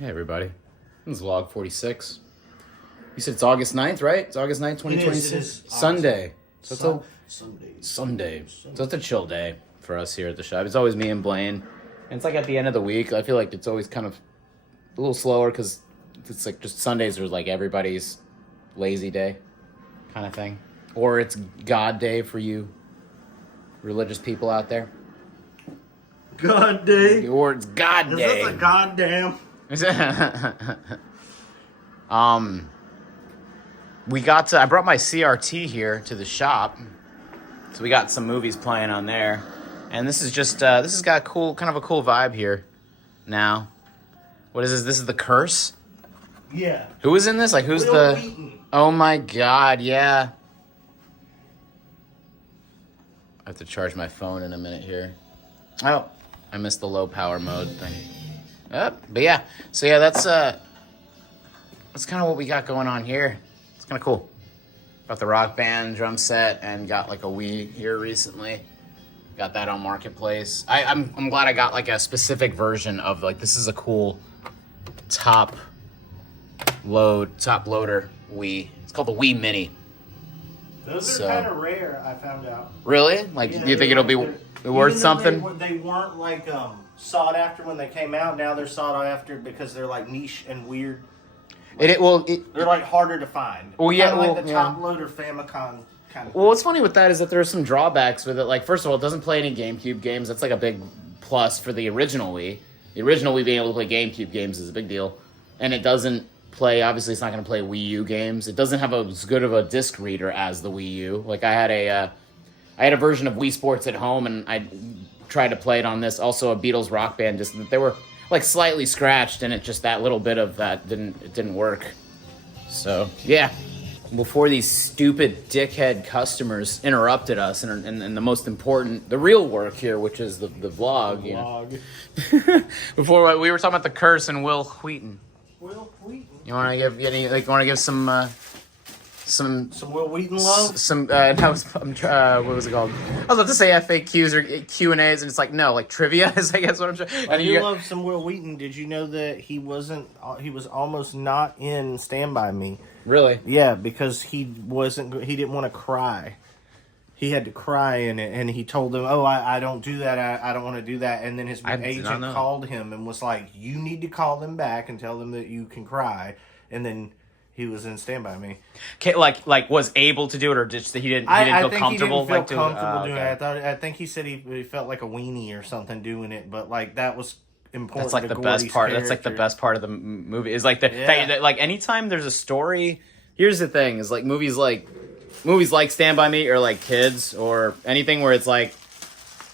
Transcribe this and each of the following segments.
Hey, everybody. This is vlog 46. You said it's August 9th, right? It's August 9th, 2026? It is Sunday. So Sunday. So it's a chill day for us here at the shop. It's always me and Blaine. And it's like at the end of the week. I feel like it's always kind of a little slower because it's like just Sundays are like everybody's lazy day kind of thing. Or it's God Day for you religious people out there. God Day. Or it's God Day. Is this a goddamn? I brought my CRT here to the shop, so we got some movies playing on there, and this is just this has got kind of a cool vibe here. Now, what is this? This is The Curse. Yeah. Who is in this? Like, who's Will Wheaton. Oh my God! Yeah. I have to charge my phone in a minute here. Oh, I missed the low power mode thing. But yeah, so yeah, that's kind of what we got going on here. It's kind of cool. Got the Rock Band drum set and got like a Wii here recently. Got that on Marketplace. I'm glad I got like a specific version of like, this is a cool top loader Wii. It's called the Wii Mini. Those are kind of rare, I found out. Really? Like, Yeah, do you think it'll be worth something? They weren't like sought after when they came out. Now they're sought after because they're like niche and weird. They're like harder to find. Well, yeah, kind of like the top loader Famicom kind of. Well, what's funny with that is that there are some drawbacks with it. Like, first of all, it doesn't play any GameCube games. That's like a big plus for the original Wii. The original Wii being able to play GameCube games is a big deal, and it doesn't play. Obviously, it's not going to play Wii U games. It doesn't have as good of a disc reader as the Wii U. Like, I had a version of Wii Sports at home, and I tried to play it on this. Also, a Beatles Rock Band disc. They were like slightly scratched, and it just that little bit of that didn't work. So yeah, before these stupid dickhead customers interrupted us, and the most important, the real work here, which is the vlog. You know? Before we were talking about The Curse and Will Wheaton. Will Wheaton. You want to give any? Like, want to give some Will Wheaton love? What was it called? I was about to say FAQs or Q&As, and it's like, no, like trivia is, I guess, what I'm trying. I do love some Will Wheaton. Did you know that he was almost not in Stand By Me? Really? Yeah, because he didn't want to cry. He had to cry in it, and he told them, "Oh, I don't do that. I don't want to do that." And then his agent called him and was like, "You need to call them back and tell them that you can cry." And then he was in Stand By Me. Okay, like was able to do it, or just that he didn't feel comfortable. He didn't feel comfortable doing it. I think he said he felt like a weenie or something doing it, but like that was important. That's like the best part. That's like the best part of the movie. Is like like anytime there's a story. Here's the thing: is like movies like Stand By Me, or like Kids, or anything where it's like,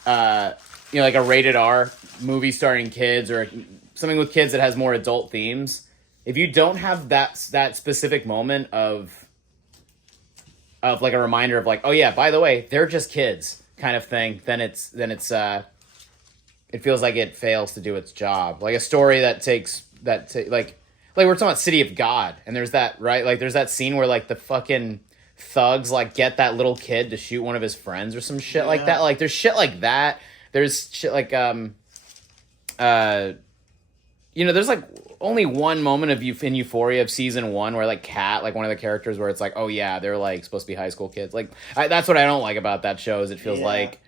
like a rated R movie starring kids, or something with kids that has more adult themes. If you don't have that specific moment of like a reminder of like, oh yeah, by the way, they're just kids kind of thing, then it feels like it fails to do its job. Like a story that like we're talking about City of God, and there's that, right? Like there's that scene where like the fucking thugs like get that little kid to shoot one of his friends or some shit like that. Like there's shit like that. There's shit like there's like only one moment in Euphoria of season 1 where like Kat, like one of the characters, where it's like, oh yeah, they're like supposed to be high school kids. Like that's what I don't like about that show, is it feels like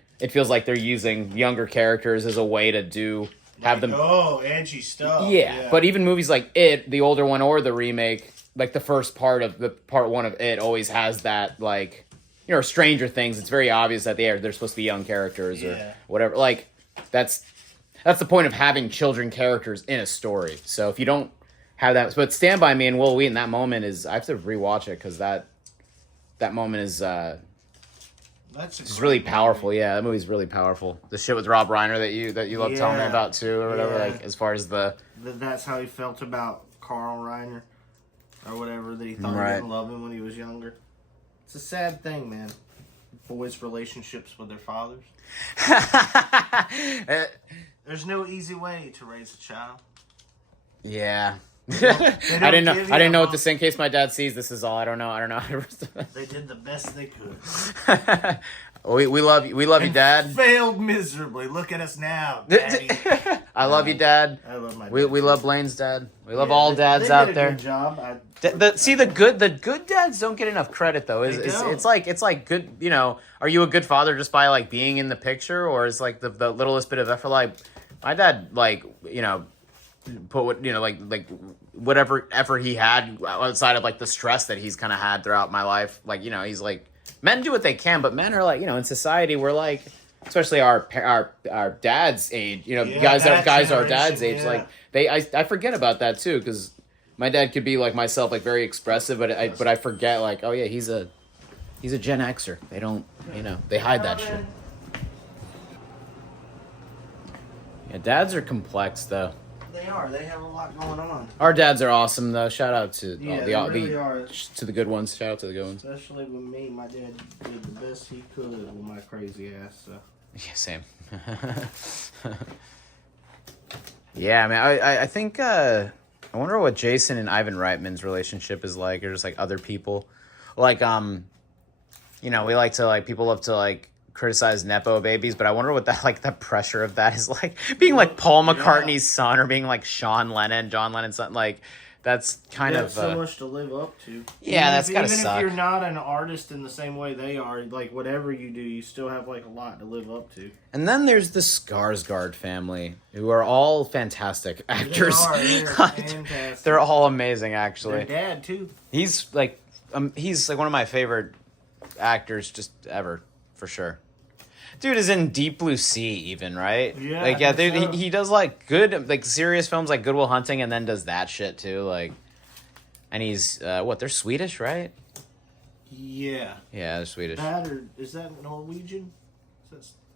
they're using younger characters as a way to have them edgy stuff. Yeah, but even movies like It, the older one or the remake, like the first part one of It always has that, like, Stranger Things. It's very obvious that they're supposed to be young characters or whatever. Like that's the point of having children characters in a story. So if you don't have that, but Stand By Me and Will Wheaton, that moment is, I have to rewatch it because that moment is it's really powerful. Yeah, that movie's really powerful. The shit with Rob Reiner that you love telling me about too, or whatever. Like as far as that's how he felt about Carl Reiner or whatever, that he thought he didn't love him when he was younger. It's a sad thing, man. Boys' relationships with their fathers. There's no easy way to raise a child. Yeah. I didn't know what to say in case my dad sees this is all. I don't know. They did the best they could. We love you. We love you, Dad. Failed miserably. Look at us now, Daddy. I love you, Dad. I love my dad. We love Blaine's dad. We love all dads out there. Good job. The good dads don't get enough credit though. It's like good. You know, are you a good father just by like being in the picture, or is like the littlest bit of effort? Like my dad, like you know, put what you know, like whatever effort he had outside of like the stress that he's kind of had throughout my life. Like you know, he's like men do what they can, but men are like you know in society we're like. Especially our dad's age, you know, guys our dad's age, like I forget about that too, because my dad could be like myself, like very expressive, but I forget like, oh yeah, he's a Gen Xer. They don't, you know, they hide that shit. Yeah, dads are complex though. They are. They have a lot going on. Our dads are awesome though. Shout out to to the good ones. Shout out to the good ones. Especially with me, my dad did the best he could with my crazy ass. So. Yeah, same. Yeah, I mean, I think I wonder what Jason and Ivan Reitman's relationship is like, or just like other people, like you know, we like to like people love to like criticize nepo babies, but I wonder what that like the pressure of that is like being like Paul McCartney's son or being like John Lennon's son, like. That's kind of so much to live up to. Yeah, that's gotta suck. Even if you're not an artist in the same way they are, like whatever you do, you still have like a lot to live up to. And then there's the Skarsgård family, who are all fantastic actors. They're fantastic. They're all amazing, actually. Their dad too. He's like one of my favorite actors just ever, for sure. Dude is in Deep Blue Sea, even, right? Yeah, like yeah, dude, he does like good, like serious films like Good Will Hunting, and then does that shit too. Like, and he's they're Swedish, right? Yeah. Yeah, they're Swedish. Is that Norwegian?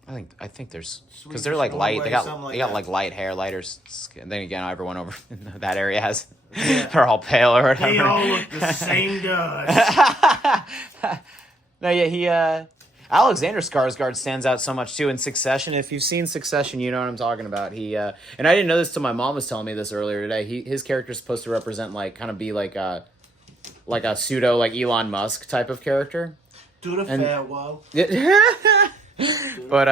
I think there's because they're like light. They got like light hair, lighter skin. Then again, everyone over in that area has. Yeah. They're all pale or whatever. They all look the same to us. No, yeah, he. Alexander Skarsgård stands out so much too in Succession. If you've seen Succession, you know what I'm talking about. He and I didn't know this till my mom was telling me this earlier today. His character's supposed to represent like kind of be like a pseudo like Elon Musk type of character. Do the farewell. But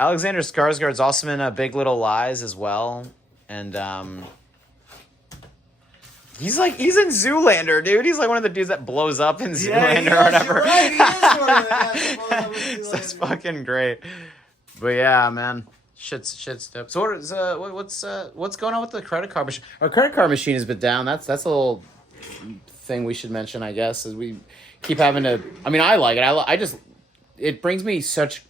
Alexander Skarsgård's also in Big Little Lies as well, and he's in Zoolander, dude. He's like one of the dudes that blows up in Zoolander or whatever. You're right. He is one of that. That's fucking great. But yeah, man, shit's dope. So what's going on with the credit card machine? Our credit card machine has been down. That's a little thing we should mention, I guess, as we keep having to. I mean, I like it. I just it brings me such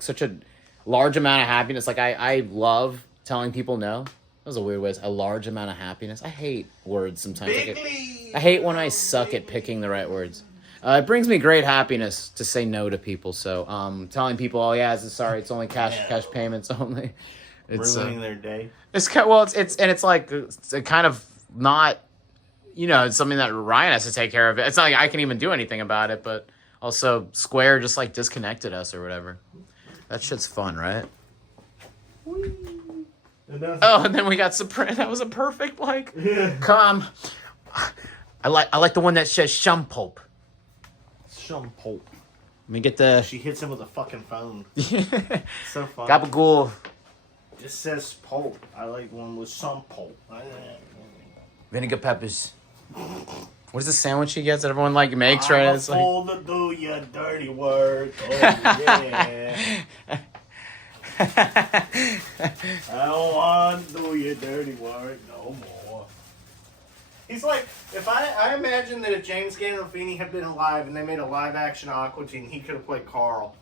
such a large amount of happiness. Like I love telling people no. That was a weird way. A large amount of happiness. I hate words sometimes. I hate when I suck at picking the right words. It brings me great happiness to say no to people. So, telling people, "Oh yeah, sorry, it's only cash payments only." It's ruining their day. It's like it's kind of not, it's something that Ryan has to take care of. It's not like I can even do anything about it, but also Square just like disconnected us or whatever. That shit's fun, right? Whee. And then we got Soprano. That was a perfect come. I like the one that says shampoo. Shampoo. Let me get the. She hits him with a fucking phone. So fun. Gabagool. It says pulp. I like one with some pulp. Vinegar peppers. What is the sandwich he gets that everyone makes, right? It's to do your dirty work. Oh yeah. I don't want to do your dirty work no more. He's like, if I imagine that if James Gandolfini had been alive and they made a live action Aqua Teen, he could have played Carl.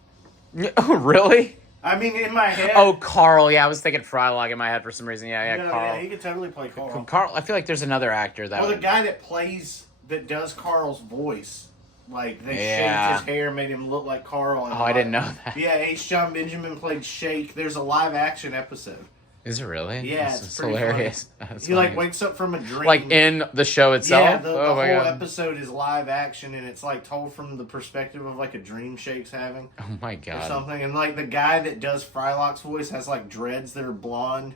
Oh, really? I mean, in my head. Oh, Carl. Yeah, I was thinking Frylock in my head for some reason. Yeah, Carl. Yeah, he could totally play Carl. Carl, I feel like there's another actor that. Or the guy that does Carl's voice. Like, they shaved his hair, made him look like Carl. I didn't know that. Yeah, H. John Benjamin played Shake. There's a live-action episode. Is it really? Yeah, it's hilarious. He, wakes up from a dream. Like, in the show itself? Yeah, the whole episode is live action, and it's, told from the perspective of, a dream Shake's having. Oh, my God. Or something. And, the guy that does Frylock's voice has, dreads that are blonde.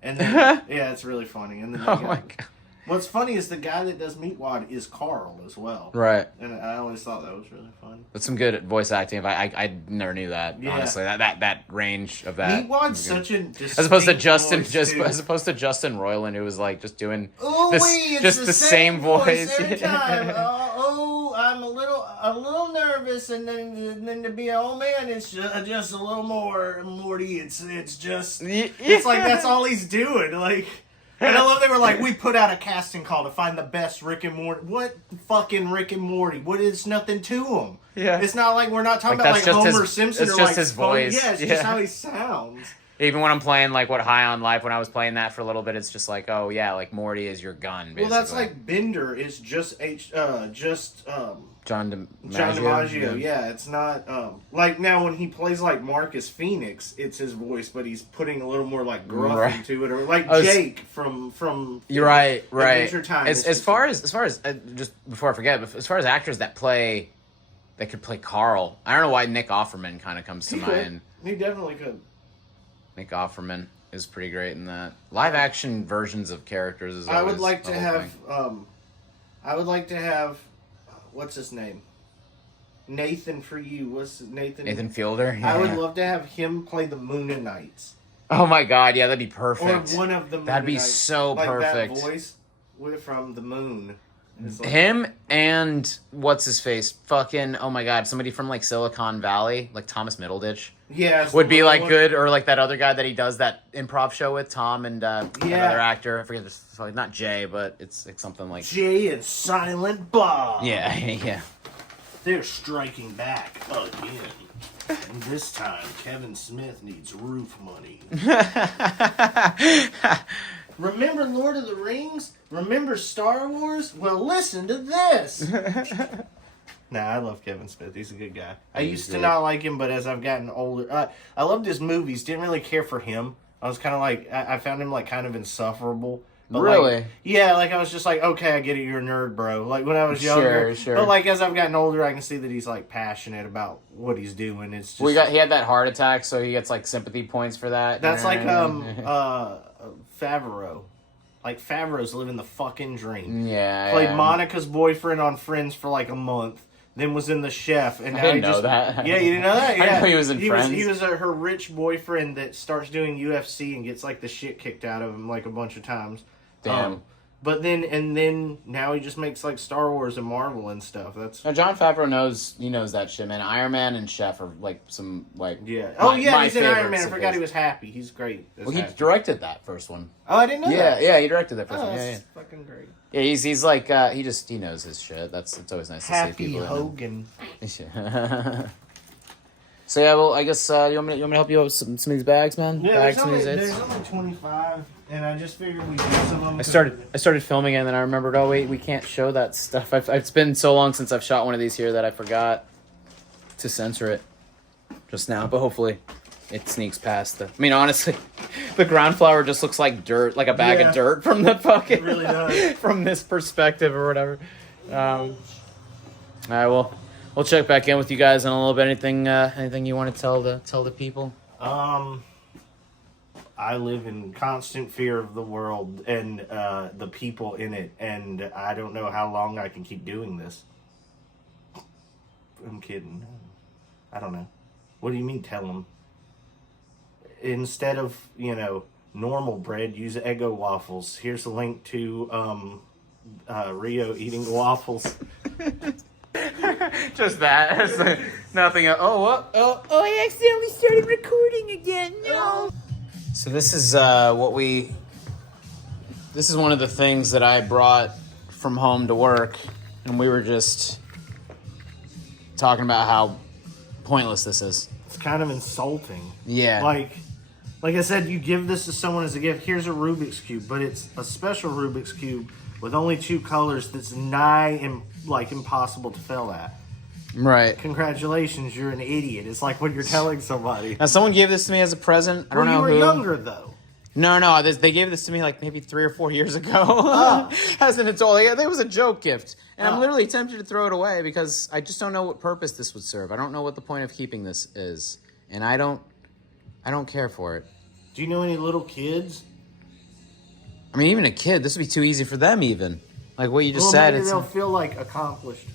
And then, yeah, it's really funny. And then my God. What's funny is the guy that does Meatwad is Carl as well. Right. And I always thought that was really fun. That's some good voice acting. I never knew that, honestly. That range of that. Meatwad's such a distinct as opposed to Justin, voice, as opposed to Justin Roiland, who was like just doing the same voice every time. I'm a little nervous, and then to be an old man, it's just a little more, Morty. It's just it's like that's all he's doing. Like, and I love they were like, we put out a casting call to find the best Rick and Morty. What fucking Rick and Morty? What is nothing to him? Yeah, it's not like we're not talking like, about like Homer Simpson. It's or just like his voice. Yeah, it's just how he sounds. Even when I'm playing like High on Life, when I was playing that for a little bit, it's just like, oh yeah, like Morty is your gun. Basically. Well, that's like Bender is just John DiMaggio. Yeah, it's not like now when he plays like Marcus Phoenix, it's his voice, but he's putting a little more like gruff into it, or like Jake from. You're right. Adventure Time. As far as just before I forget, but as far as actors that could play Carl, I don't know why Nick Offerman kind of comes to mind. He definitely could. Nick Offerman is pretty great in that. Live action versions of characters is. I would like to have. What's his name? Nathan for you. What's Nathan? Nathan Fielder. Yeah. I would love to have him play the Mooninites. Oh my God! Yeah, that'd be perfect. Or one of the Mooninites. That'd be so like perfect. That voice from the moon. Like, him and what's his face? Fucking oh my God! Somebody from like Silicon Valley, like Thomas Middleditch. Yeah, would be like good, or like that other guy that he does that improv show with, Tom and another actor. I forget this, not Jay, but it's something like Jay and Silent Bob. Yeah, yeah. They're striking back again, and this time Kevin Smith needs roof money. Remember Lord of the Rings? Remember Star Wars? Well, listen to this. Nah, I love Kevin Smith. He's a good guy. I used to not like him, but as I've gotten older, I loved his movies. Didn't really care for him. I was kind of like, I found him like kind of insufferable. But really? Like, yeah, like I was just like, okay, I get it. You're a nerd, bro. Like when I was younger. Sure. But like as I've gotten older, I can see that he's like passionate about what he's doing. It's just he had that heart attack, so he gets like sympathy points for that. That's like Favreau. Like Favreau's living the fucking dream. Yeah. Played Monica's boyfriend on Friends for like a month. Then was in The Chef, and now I didn't know that. Yeah, you didn't know that. Yeah, I didn't know he was in Friends. He was her rich boyfriend that starts doing UFC and gets like the shit kicked out of him like a bunch of times. Damn. But then now he just makes like Star Wars and Marvel and stuff. That's now Jon Favreau knows that shit, man. Iron Man and Chef are like some like he's in Iron Man. I forgot he was Happy. He's great. He directed that first one. Oh, I didn't know that. Yeah, he directed that first one. That's fucking great. Yeah, he's like he knows his shit. It's always nice to see people. Happy Hogan. So yeah, well, I guess you want me to help you out with some of these bags, man? Yeah, bags, there's only 25, and I just figured we'd do some of them. I started filming, and then I remembered, oh wait, we can't show that stuff. It's been so long since I've shot one of these here that I forgot to censor it just now. But hopefully, it sneaks past the. I mean, honestly, the ground flower just looks like dirt, like a bag of dirt from the fucking. It really does. From this perspective or whatever. All right, well. We'll check back in with you guys in a little bit. Anything you want to tell the people? I live in constant fear of the world and the people in it, and I don't know how long I can keep doing this. I'm kidding. I don't know. What do you mean tell them? Instead of, normal bread, use Eggo waffles. Here's a link to Rio eating waffles. Just that. Nothing else. Oh, I accidentally started recording again. No. So this is this is one of the things that I brought from home to work, and we were just talking about how pointless this is. It's kind of insulting. Yeah. Like I said, you give this to someone as a gift. Here's a Rubik's Cube, but it's a special Rubik's Cube with only 2 colors that's impossible to fill at. Right. Congratulations, you're an idiot. It's like when you're telling somebody. Now, someone gave this to me as a present. I don't know who. You were younger, though. No. They gave this to me like maybe 3 or 4 years ago. As an adult. It was a joke gift. And I'm literally tempted to throw it away because I just don't know what purpose this would serve. I don't know what the point of keeping this is. And I don't care for it. Do you know any little kids? I mean, even a kid, this would be too easy for them. Even like what you just said. Maybe they'll feel like accomplished.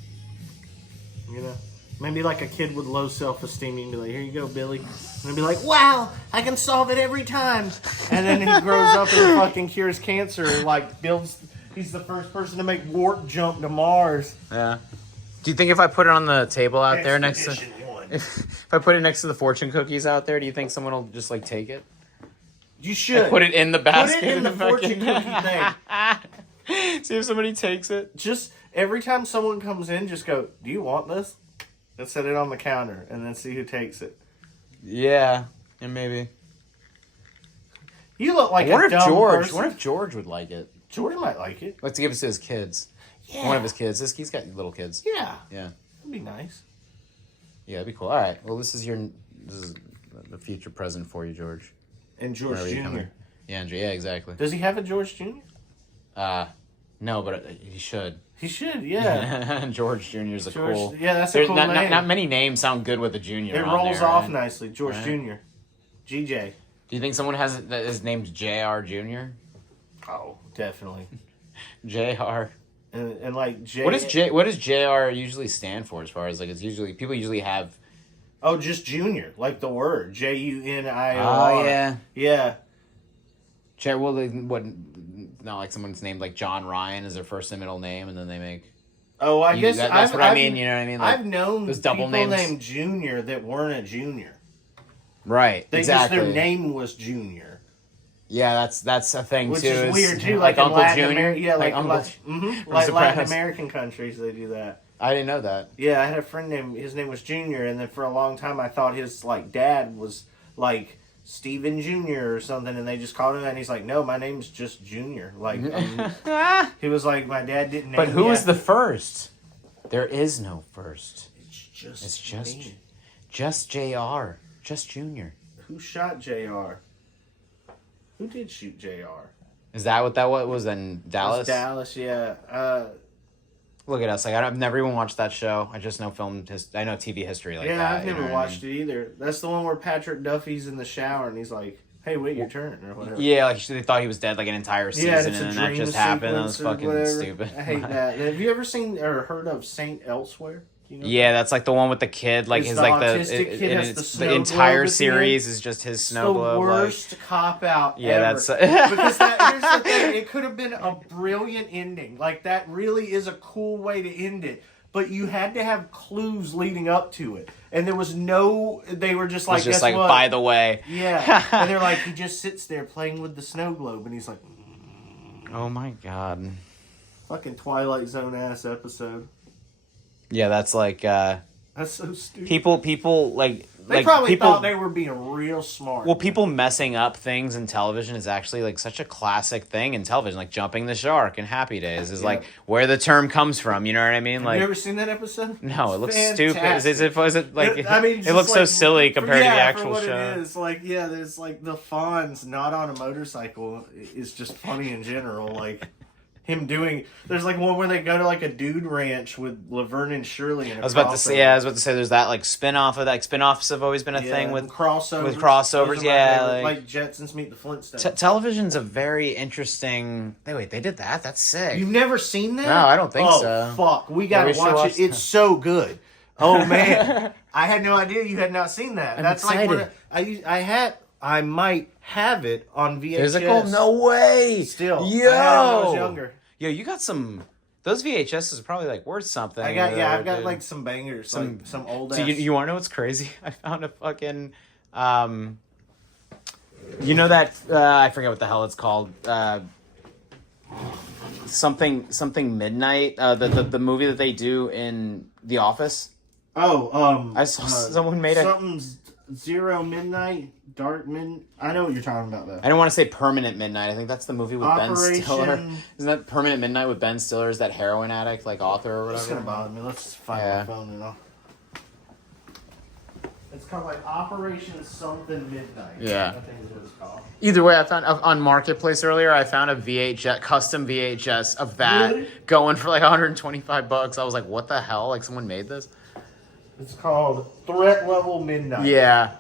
You know, maybe like a kid with low self-esteem. You can be like, "Here you go, Billy," and they'll be like, "Wow, I can solve it every time." And then he grows up and fucking cures cancer. And like builds. He's the first person to make warp jump to Mars. Yeah. Do you think if I put it on the table out there next to, if I put it next to the fortune cookies out there, do you think someone will just like take it? You should Like, put it in the basket. Put it in the fortune cookie thing. See if somebody takes it. Just every time someone comes in, just go, "Do you want this?" And set it on the counter, and then see who takes it. Yeah, and maybe. You look like a dumb person. I wonder if George would like it. George might like it. Let's give it to his kids. Yeah. One of his kids. He's got little kids. Yeah. Yeah. That'd be nice. Yeah, that'd be cool. All right. Well, this is the future present for you, George. And George Jr. Yeah, Andrew. Yeah, exactly. Does he have a George Jr.? No, but he should. He should, yeah. George Jr. is cool. Yeah, that's a cool name. Not many names sound good with a junior. It rolls off nicely. George Jr. GJ. Do you think someone has that is named JR Jr.? Oh, definitely. JR. And like J. What does JR usually stand for? As far as like, it's usually people usually have. Oh, just Junior, like the word JUNIOR. Oh yeah. Yeah. Well, what? Not like someone's named like John Ryan is their first and middle name, and then they make. Oh, I guess that's what I mean. You know what I mean? Like, I've known those double people names named Junior that weren't a junior. Right. Exactly. Just their name was Junior. Yeah, that's a thing Which too. Which is weird too, like Uncle Junior. Yeah, like Uncle. Like Latin American countries, they do that. I didn't know that. Yeah, I had a friend his name was Junior, and then for a long time I thought his like dad was like Steven Jr. or something, and they just called him that, and he's like, "No, my name's just Junior." Like he was like, my dad didn't name But who me is the first? There is no first. It's just me. Just JR. Just Junior. Who shot JR? Who did shoot JR? Is that what that was in Dallas? Dallas, yeah. Look at us. Like, I've never even watched that show. I just know I know TV history like that. Yeah, I've never watched it either. That's the one where Patrick Duffy's in the shower and he's like, "Hey, wait your turn," or whatever. Yeah, like they thought he was dead like an entire season, and then that just happened. That was fucking whatever. stupid. I hate that. Have you ever seen or heard of Saint Elsewhere? You know yeah, that's like the one with the kid. Like it's his the like autistic kid has the entire series is just his snow globe. The worst cop out. Yeah, ever. that's because here's the thing. It could have been a brilliant ending. Like that really is a cool way to end it. But you had to have clues leading up to it, and there was no. They were just like, it's just guess like what? by the way. Yeah, and they're like, he just sits there playing with the snow globe, and he's like, oh my god, fucking Twilight Zone ass episode. Yeah, that's like. That's so stupid. People like they probably thought they were being real smart. Well, people messing up things in television is actually like such a classic thing in television. Like jumping the shark in Happy Days is like where the term comes from. You know what I mean? Like, have you ever seen that episode? No, it looks stupid. Is it like? I mean, it looks like, so silly compared to the actual for what show. It is like there's like the Fonz not on a motorcycle is just funny in general. Like. Him doing, there's like one where they go to like a dude ranch with Laverne and Shirley. I was about to say, there's that like spin-off of that. Spin-offs have always been a thing with crossovers. Yeah, like Jetsons meet the Flintstones. Television's a very interesting. Wait, they did that? That's sick. You've never seen that? No, I don't think so. Fuck, we gotta watch it. It's so good. Oh man, I had no idea you had not seen that. That's excited. Like I might have it on VHS. Physical? No way. Still, yo, I had it when I was younger. Yo, you got some. Those VHSs are probably like worth something. I've got like some bangers, some old. So you want to know what's crazy? I found a fucking, you know that I forget what the hell it's called. Something Midnight. The movie that they do in The Office. Oh, I saw someone made something's Zero Midnight. I know what you're talking about, though. I don't want to say Permanent Midnight. I think that's the movie with Ben Stiller. Isn't that Permanent Midnight with Ben Stiller? Is that heroin addict, like author or whatever? It's gonna bother me. Let's find my phone and all. It's called like Operation Something Midnight. Yeah. I think is what it's called. Either way, I found on Marketplace earlier. I found a custom VHS of that going for like $125. I was like, what the hell? Like someone made this? It's called Threat Level Midnight. Yeah.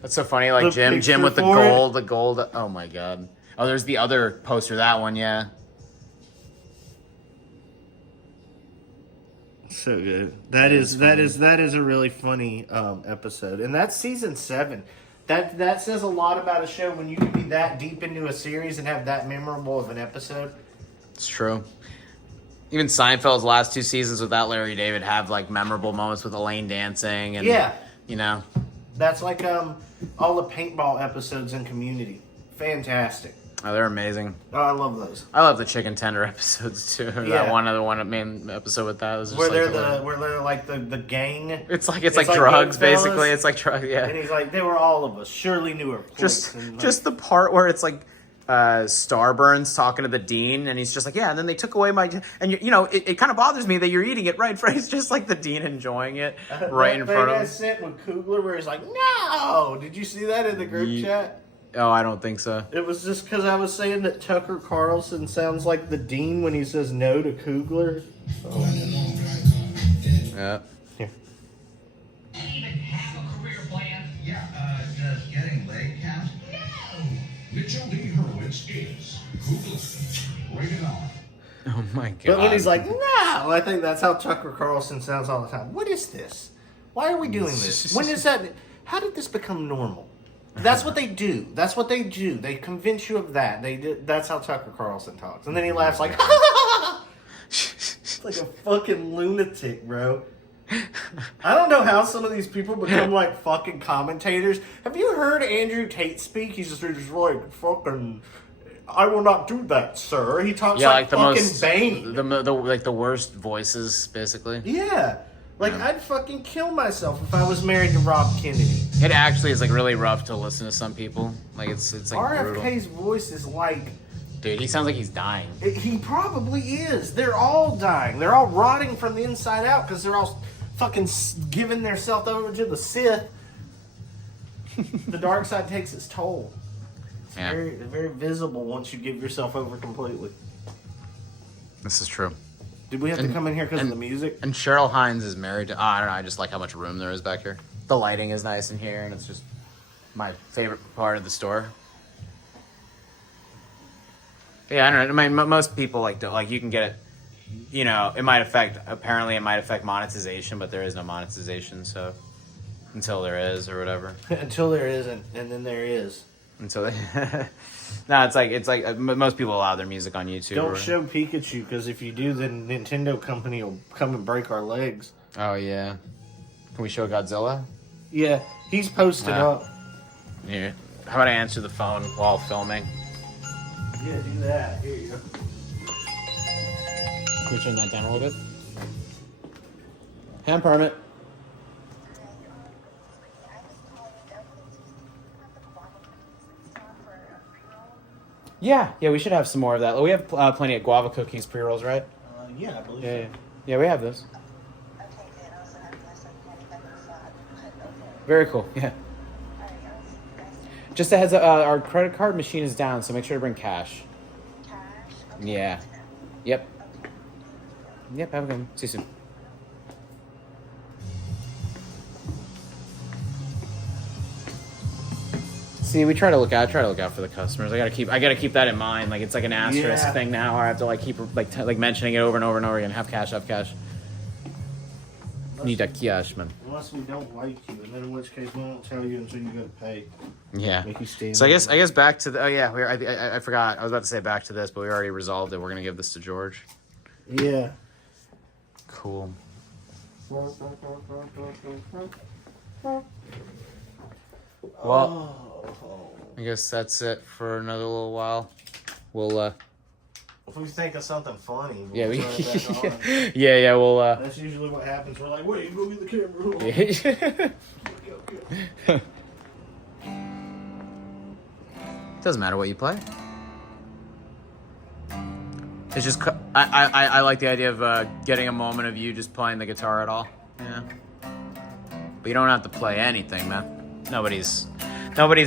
That's so funny, like Jim with the gold. Oh my god! Oh, there's the other poster. That one, yeah. So good. That is a really funny episode, and that's season 7. That says a lot about a show when you can be that deep into a series and have that memorable of an episode. It's true. Even Seinfeld's last 2 seasons without Larry David have like memorable moments with Elaine dancing and you know. That's like all the paintball episodes in Community. Fantastic. Oh, they're amazing. Oh, I love those. I love the chicken tender episodes too. Yeah. That main episode with that was just where they're like the gang. It's like drugs basically. It's like drugs, yeah. And he's like, they were all of us. Surely knew her place. Just the part where it's like Starburns talking to the dean, and he's just like, yeah, and then they took away my, and you know, it kind of bothers me that you're eating it right in front. It's just like the dean enjoying it right in front of him. That sent with Coogler where he's like, no! Did you see that in the group chat? Oh, I don't think so. It was just because I was saying that Tucker Carlson sounds like the dean when he says no to Coogler. Oh. Yeah. Here. Even have a career plan? Yeah, does getting laid count? No! Mitchell D. Hurwitz is Coogler. Rated R. Oh my god. But when he's like, no! I think that's how Tucker Carlson sounds all the time. What is this? Why are we doing this? When is that? How did this become normal? That's what they do. That's what they do. They convince you of that. That's how Tucker Carlson talks. And then he laughs like, it's like a fucking lunatic, bro. I don't know how some of these people become like fucking commentators. Have you heard Andrew Tate speak? He's just like, fucking, I will not do that, sir. He talks like fucking Bane. The worst voices, basically. Yeah. Like, I'd fucking kill myself if I was married to Rob Kennedy. It actually is like really rough to listen to some people. Like it's like RFK's brutal. voice is like, dude, he sounds like he's dying. He probably is. They're all dying. They're all rotting from the inside out because they're all fucking giving themselves over to the Sith. The dark side takes its toll. It's very, very visible once you give yourself over completely. This is true. Did we have to come in here because of the music? And Cheryl Hines is married to... I don't know. I just like how much room there is back here. The lighting is nice in here, and it's just my favorite part of the store. Yeah, I don't know. I mean, most people like you can get it. You know, it might affect monetization, but there is no monetization. So until there is, or whatever. Until there isn't, and then there is. Until no, it's like most people allow their music on YouTube. Don't show Pikachu, because if you do, then Nintendo company will come and break our legs. Oh yeah. Can we show Godzilla? Yeah, he's posted up. Yeah. How about I answer the phone while filming? Yeah, do that. Here you go. Can we turn that down a little bit? Hand permit. Yeah, we should have some more of that. We have plenty of guava cookies pre-rolls, right? Yeah, I believe so. Yeah, we have those. Very cool, yeah. Just a heads up, our credit card machine is down, so make sure to bring cash. Cash? Yeah. Yep, have a good one. See you soon. See, we try to look out for the customers. I gotta keep that in mind. Like it's like an asterisk thing now. I have to like keep like mentioning it over and over and over again. Have cash. Need a cash, man. Unless we don't like you, and then in which case we won't tell you until you go to pay. Yeah. Make you stand. So I guess back to the. Oh yeah, I forgot. I was about to say back to this, but we already resolved it. We're gonna give this to George. Yeah. Cool. Well. I guess that's it for another little while. We'll if we think of something funny, we'll yeah, turn it back on. yeah, we'll That's usually what happens. We're like, wait, go get the camera. Yeah. Doesn't matter what you play. It's just I like the idea of getting a moment of you just playing the guitar at all. Yeah. But you don't have to play anything, man. Nobody's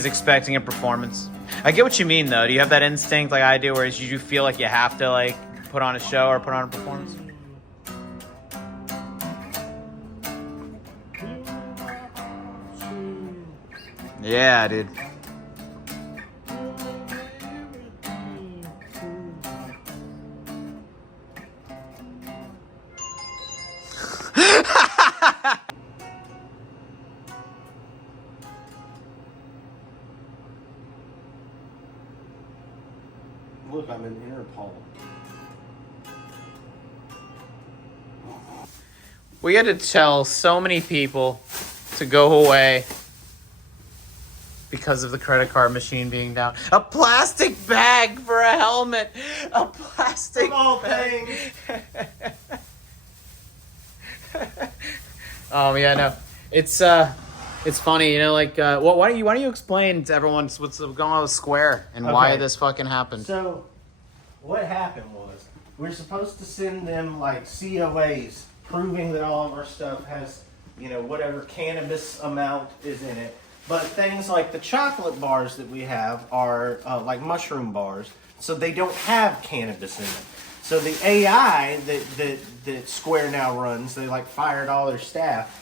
expecting a performance. I get what you mean, though. Do you have that instinct like I do, where you feel like you have to like put on a show or put on a performance? Yeah, dude. water pole. We had to tell so many people to go away because of the credit card machine being down. A plastic bag for a helmet. A plastic Of all bag. things. Yeah, no. It's funny, you know, like why don't you explain to everyone what's going on with Square and why this fucking happened? So, what happened was we're supposed to send them like COAs proving that all of our stuff has, you know, whatever cannabis amount is in it. But things like the chocolate bars that we have are like mushroom bars, so they don't have cannabis in them. So the AI that Square now runs, they like fired all their staff.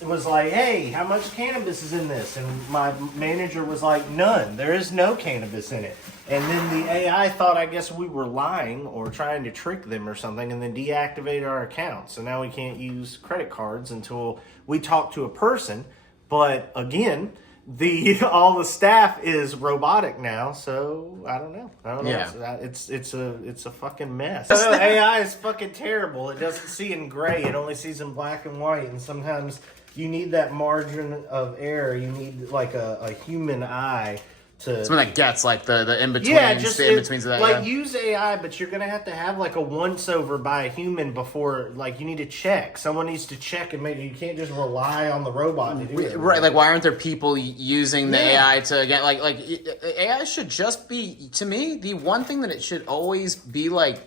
It was like, hey, how much cannabis is in this? And my manager was like, none. There is no cannabis in it. And then the AI thought, I guess we were lying or trying to trick them or something, and then deactivated our account. So now we can't use credit cards until we talk to a person. But again, all the staff is robotic now, so I don't know. Yeah. It's a fucking mess. AI is fucking terrible. It doesn't see in gray. It only sees in black and white, and sometimes you need that margin of error. You need like a human eye to Something that gets like the in betweens, the in betweens of that. Like use AI, but you're gonna have to have like a once over by a human before. Like you need to check. Someone needs to check and make. You can't just rely on the robot to do it. Right, like why aren't there people using the AI to get like AI should just be, to me, the one thing that it should always be like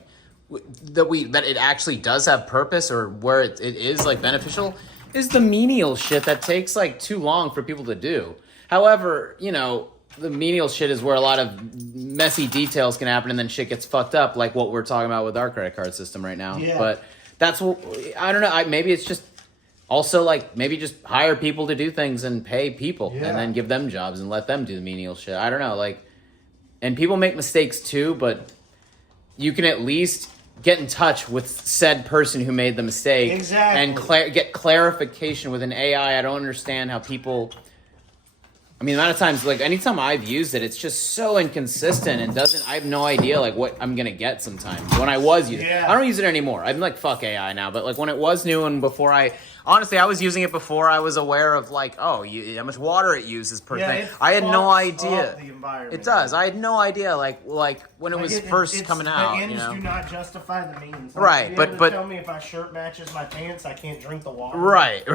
that it actually does have purpose, or where it is like beneficial, is the menial shit that takes like too long for people to do. However, you know, the menial shit is where a lot of messy details can happen and then shit gets fucked up, like what we're talking about with our credit card system right now. Yeah. But that's what, I don't know, maybe it's just also like maybe just hire people to do things and pay people and then give them jobs and let them do the menial shit. I don't know, like, and people make mistakes too, but you can at least get in touch with said person who made the mistake and get clarification with an AI. I don't understand how people, I mean, the amount of times, like, anytime I've used it, it's just so inconsistent and I have no idea, like, what I'm going to get sometimes. When I was using it. I don't use it anymore. I'm like, fuck AI now. But, like, when it was new and before honestly, I was using it before I was aware of, like, how much water it uses per thing. I had no idea. It does. I had no idea, like when it was first coming out. The ends you know? do not justify the means. Like, right, but tell me if my shirt matches my pants, I can't drink the water. Right.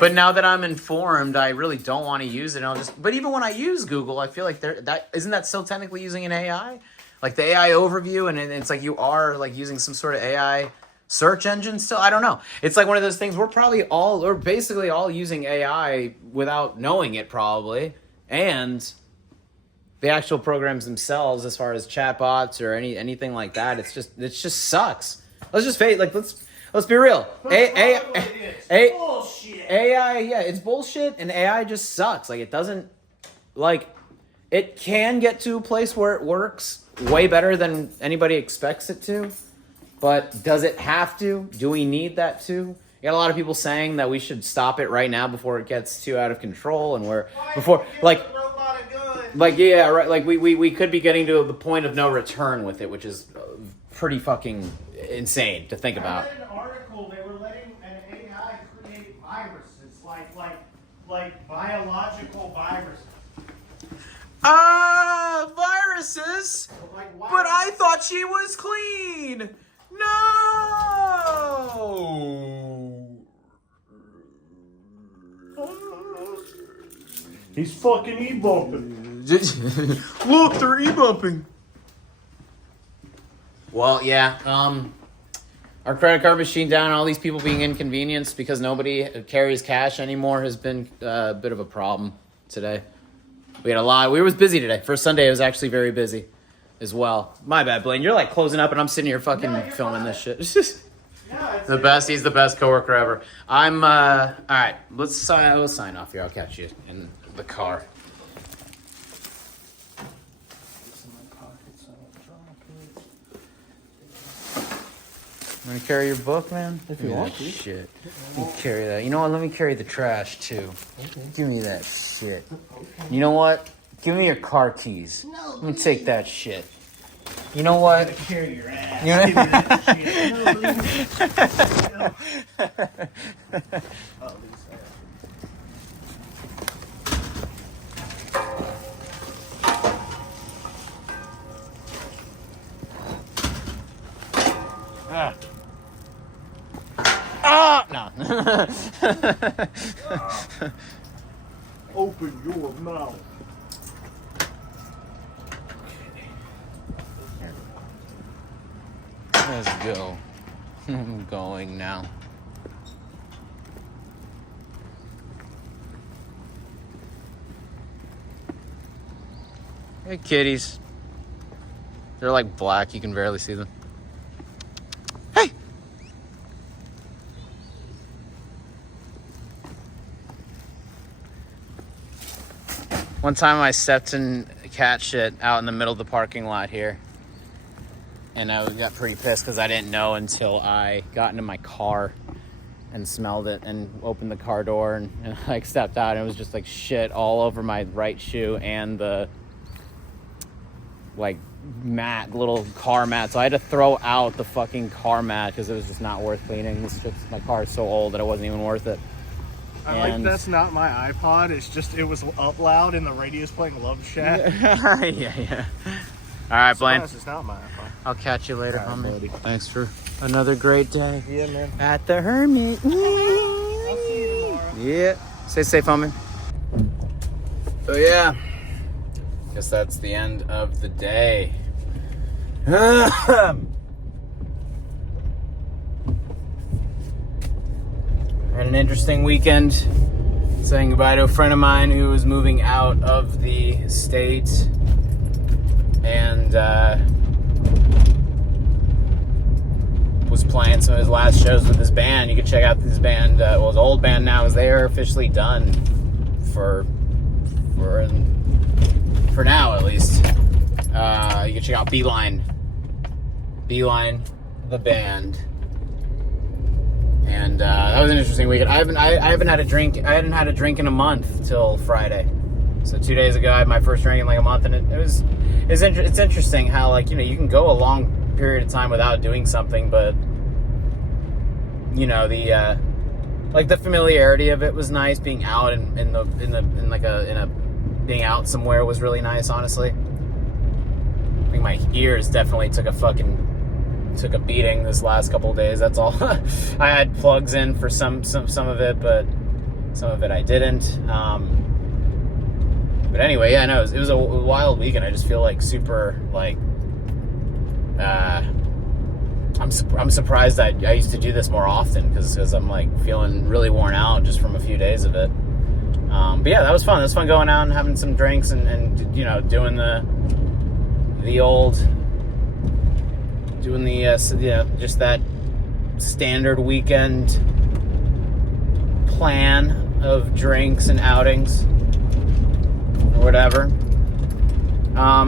But now that I'm informed, I really don't want to use it. But even when I use Google, I feel like isn't that still technically using an AI? Like the AI overview, and it's like you are like using some sort of AI search engine still. I don't know. It's like one of those things we're basically all using AI without knowing it, probably. And the actual programs themselves, as far as chatbots or anything like that, it just sucks. Let's just let's be real. Bullshit. AI, yeah, it's bullshit, and AI just sucks. Like, it doesn't, like, it can get to a place where it works way better than anybody expects it to, but does it have to? Do we need that to? You got a lot of people saying that we should stop it right now before it gets too out of control, and yeah, right, like we could be getting to the point of no return with it, which is pretty fucking insane to think about. I read an article, they were letting an AI create viruses, like biological viruses. Viruses? But I thought she was clean! No! He's fucking e-bumping. Look, they're e-bumping. Well, yeah, our credit card machine down, all these people being inconvenienced because nobody carries cash anymore has been a bit of a problem today. We had a lot. We were busy today. First Sunday, it was actually very busy as well. My bad, Blaine. You're like closing up and I'm sitting here fucking filming this shit. The best. He's the best coworker ever. I'm, all right. Let's sign off here. I'll catch you in the car. You want to carry your book, man? If you want to. Shit. You can carry that. You know what? Let me carry the trash, too. Okay. Give me that shit. Okay. You know what? Give me your car keys. No, let me take that shit. You know what? Carry your ass. You know- Give me that shit. No, leave it. Oh, Lisa. No. Open your mouth. Let's go. I'm going now. Hey, kitties. They're like black. You can barely see them. Hey! One time I stepped in cat shit out in the middle of the parking lot here. And I got pretty pissed because I didn't know until I got into my car and smelled it and opened the car door and like stepped out and it was just like shit all over my right shoe and the like mat, little car mat. So I had to throw out the fucking car mat because it was just not worth cleaning. My car is so old that it wasn't even worth it. Like that's not my iPod. It's just it was up loud and the radio's playing Love Shack. yeah. All right, Blaine. It's not my iPod. I'll catch you later, All right, homie. buddy. Thanks for another great day. Yeah, man. At the Hermit. I'll see you tomorrow. Yeah. Stay safe, homie. So yeah, guess that's the end of the day. Had an interesting weekend. Saying goodbye to a friend of mine who was moving out of the state. And was playing some of his last shows with his band. You can check out his band. His old band now is they are officially done for now at least. You can check out Beeline, the band. And that was an interesting weekend. I haven't had a drink. I hadn't had a drink in a month till Friday. So 2 days ago, I had my first drink in like a month, and it's interesting how like you can go a long period of time without doing something, but the like the familiarity of it was nice. Being out being out somewhere was really nice. Honestly, I think my ears definitely took a beating this last couple of days. That's all. I had plugs in for some of it, but some of it I didn't. But anyway, yeah, no, it was a wild weekend. I just feel like super, like, I'm surprised that I used to do this more often because I'm like feeling really worn out just from a few days of it. But yeah, that was fun. It was fun going out and having some drinks and doing just that standard weekend plan of drinks and outings. Or whatever. I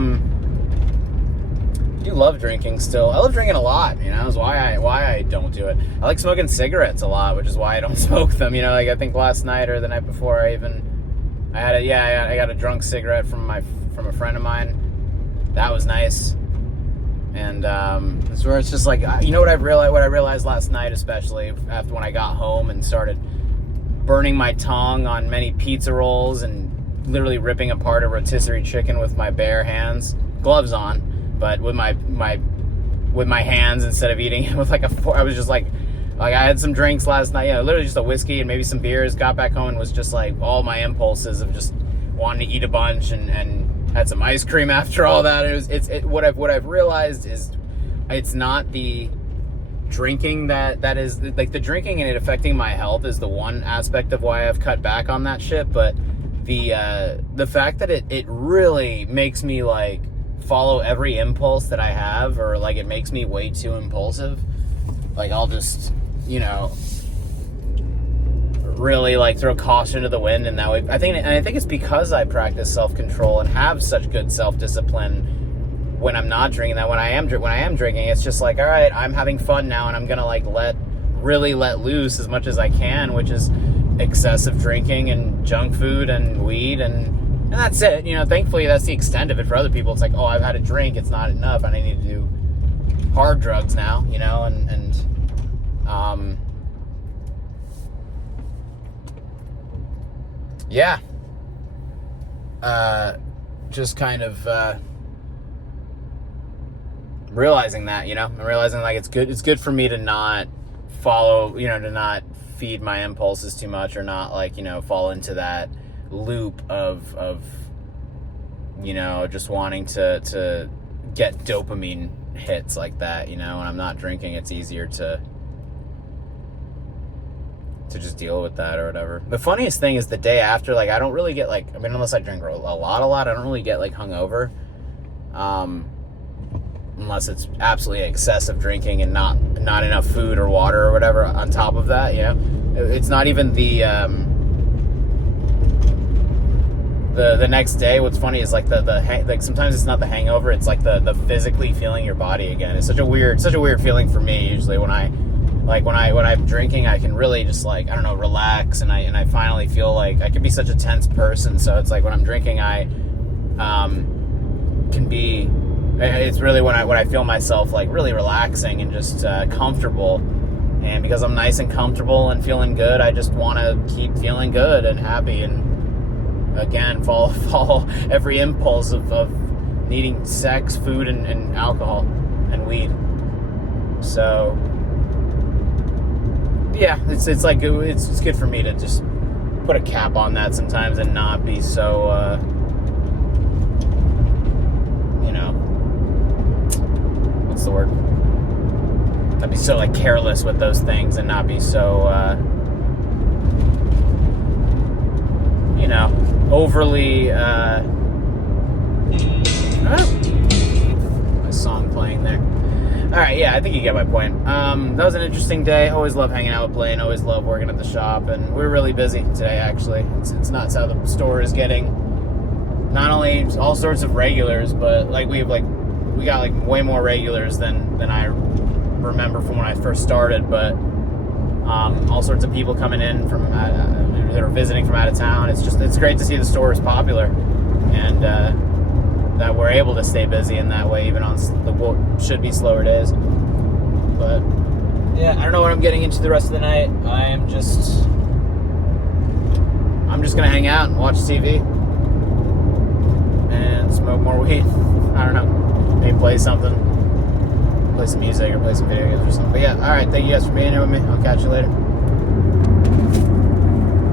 do love drinking still. I love drinking a lot, is why I don't do it. I like smoking cigarettes a lot, which is why I don't smoke them. Like I think last night or the night before I got a drunk cigarette from a friend of mine. That was nice. And it's where it's just like what I realized last night, especially after when I got home and started burning my tongue on many pizza rolls and literally ripping apart a rotisserie chicken with my bare hands, gloves on, but with my hands instead of eating it with like a fork. I was just like I had some drinks last night, literally just a whiskey and maybe some beers. Got back home and was just like all my impulses of just wanting to eat a bunch and had some ice cream after all that. What I've realized is it's not the drinking that is like the drinking and it affecting my health is the one aspect of why I've cut back on that shit, but the fact that it really makes me like follow every impulse that I have, or like it makes me way too impulsive. Like I'll just really like throw caution to the wind in that way. I think it's because I practice self-control and have such good self-discipline when I'm not drinking that when I am drinking, it's just like, all right, I'm having fun now and I'm gonna like let loose as much as I can, which is excessive drinking and junk food and weed and And that's it. You know, thankfully, that's the extent of it. For other people, it's like, oh, I've had a drink. It's not enough. And I need to do hard drugs now, you know, and yeah. Just kind of realizing that, you know, and realizing like it's good for me to not follow, you know, to not feed my impulses too much, or not like, you know, fall into that loop of you know, just wanting to get dopamine hits like that, you know. When I'm not drinking, it's easier to just deal with that or whatever. The funniest thing is the day after, like, I don't really get like, I mean, unless I drink a lot, I don't really get like hungover, unless it's absolutely excessive drinking and not enough food or water or whatever on top of that, you know. It's not even the next day. What's funny is like like sometimes it's not the hangover, it's like the physically feeling your body again. It's such a weird feeling for me usually when I'm drinking. I can really just like, I don't know, relax, and I finally feel like I can be such a tense person. So it's like when I'm drinking, I can be, it's really when I feel myself like really relaxing and just comfortable. And because I'm nice and comfortable and feeling good, I just want to keep feeling good and happy, and again follow every impulse of needing sex, food, and alcohol and weed. So yeah, it's like it's good for me to just put a cap on that sometimes and not be so you know, what's the word? Not be so like careless with those things, and not be so you know, overly my song playing there. Alright, yeah, I think you get my point. That was an interesting day. Always love hanging out with Blaine, always love working at the shop, and we're really busy today actually. It's nuts how the store is getting not only all sorts of regulars, but like we got like way more regulars than I remember from when I first started, but all sorts of people coming in from that are visiting from out of town. It's great to see the store is popular, and that we're able to stay busy in that way, even on the what should be slower days. But yeah, I don't know what I'm getting into the rest of the night. I'm just gonna hang out and watch TV and smoke more weed. I don't know, maybe play some music or play some video games or something. But yeah, all right, thank you guys for being here with me. I'll catch you later.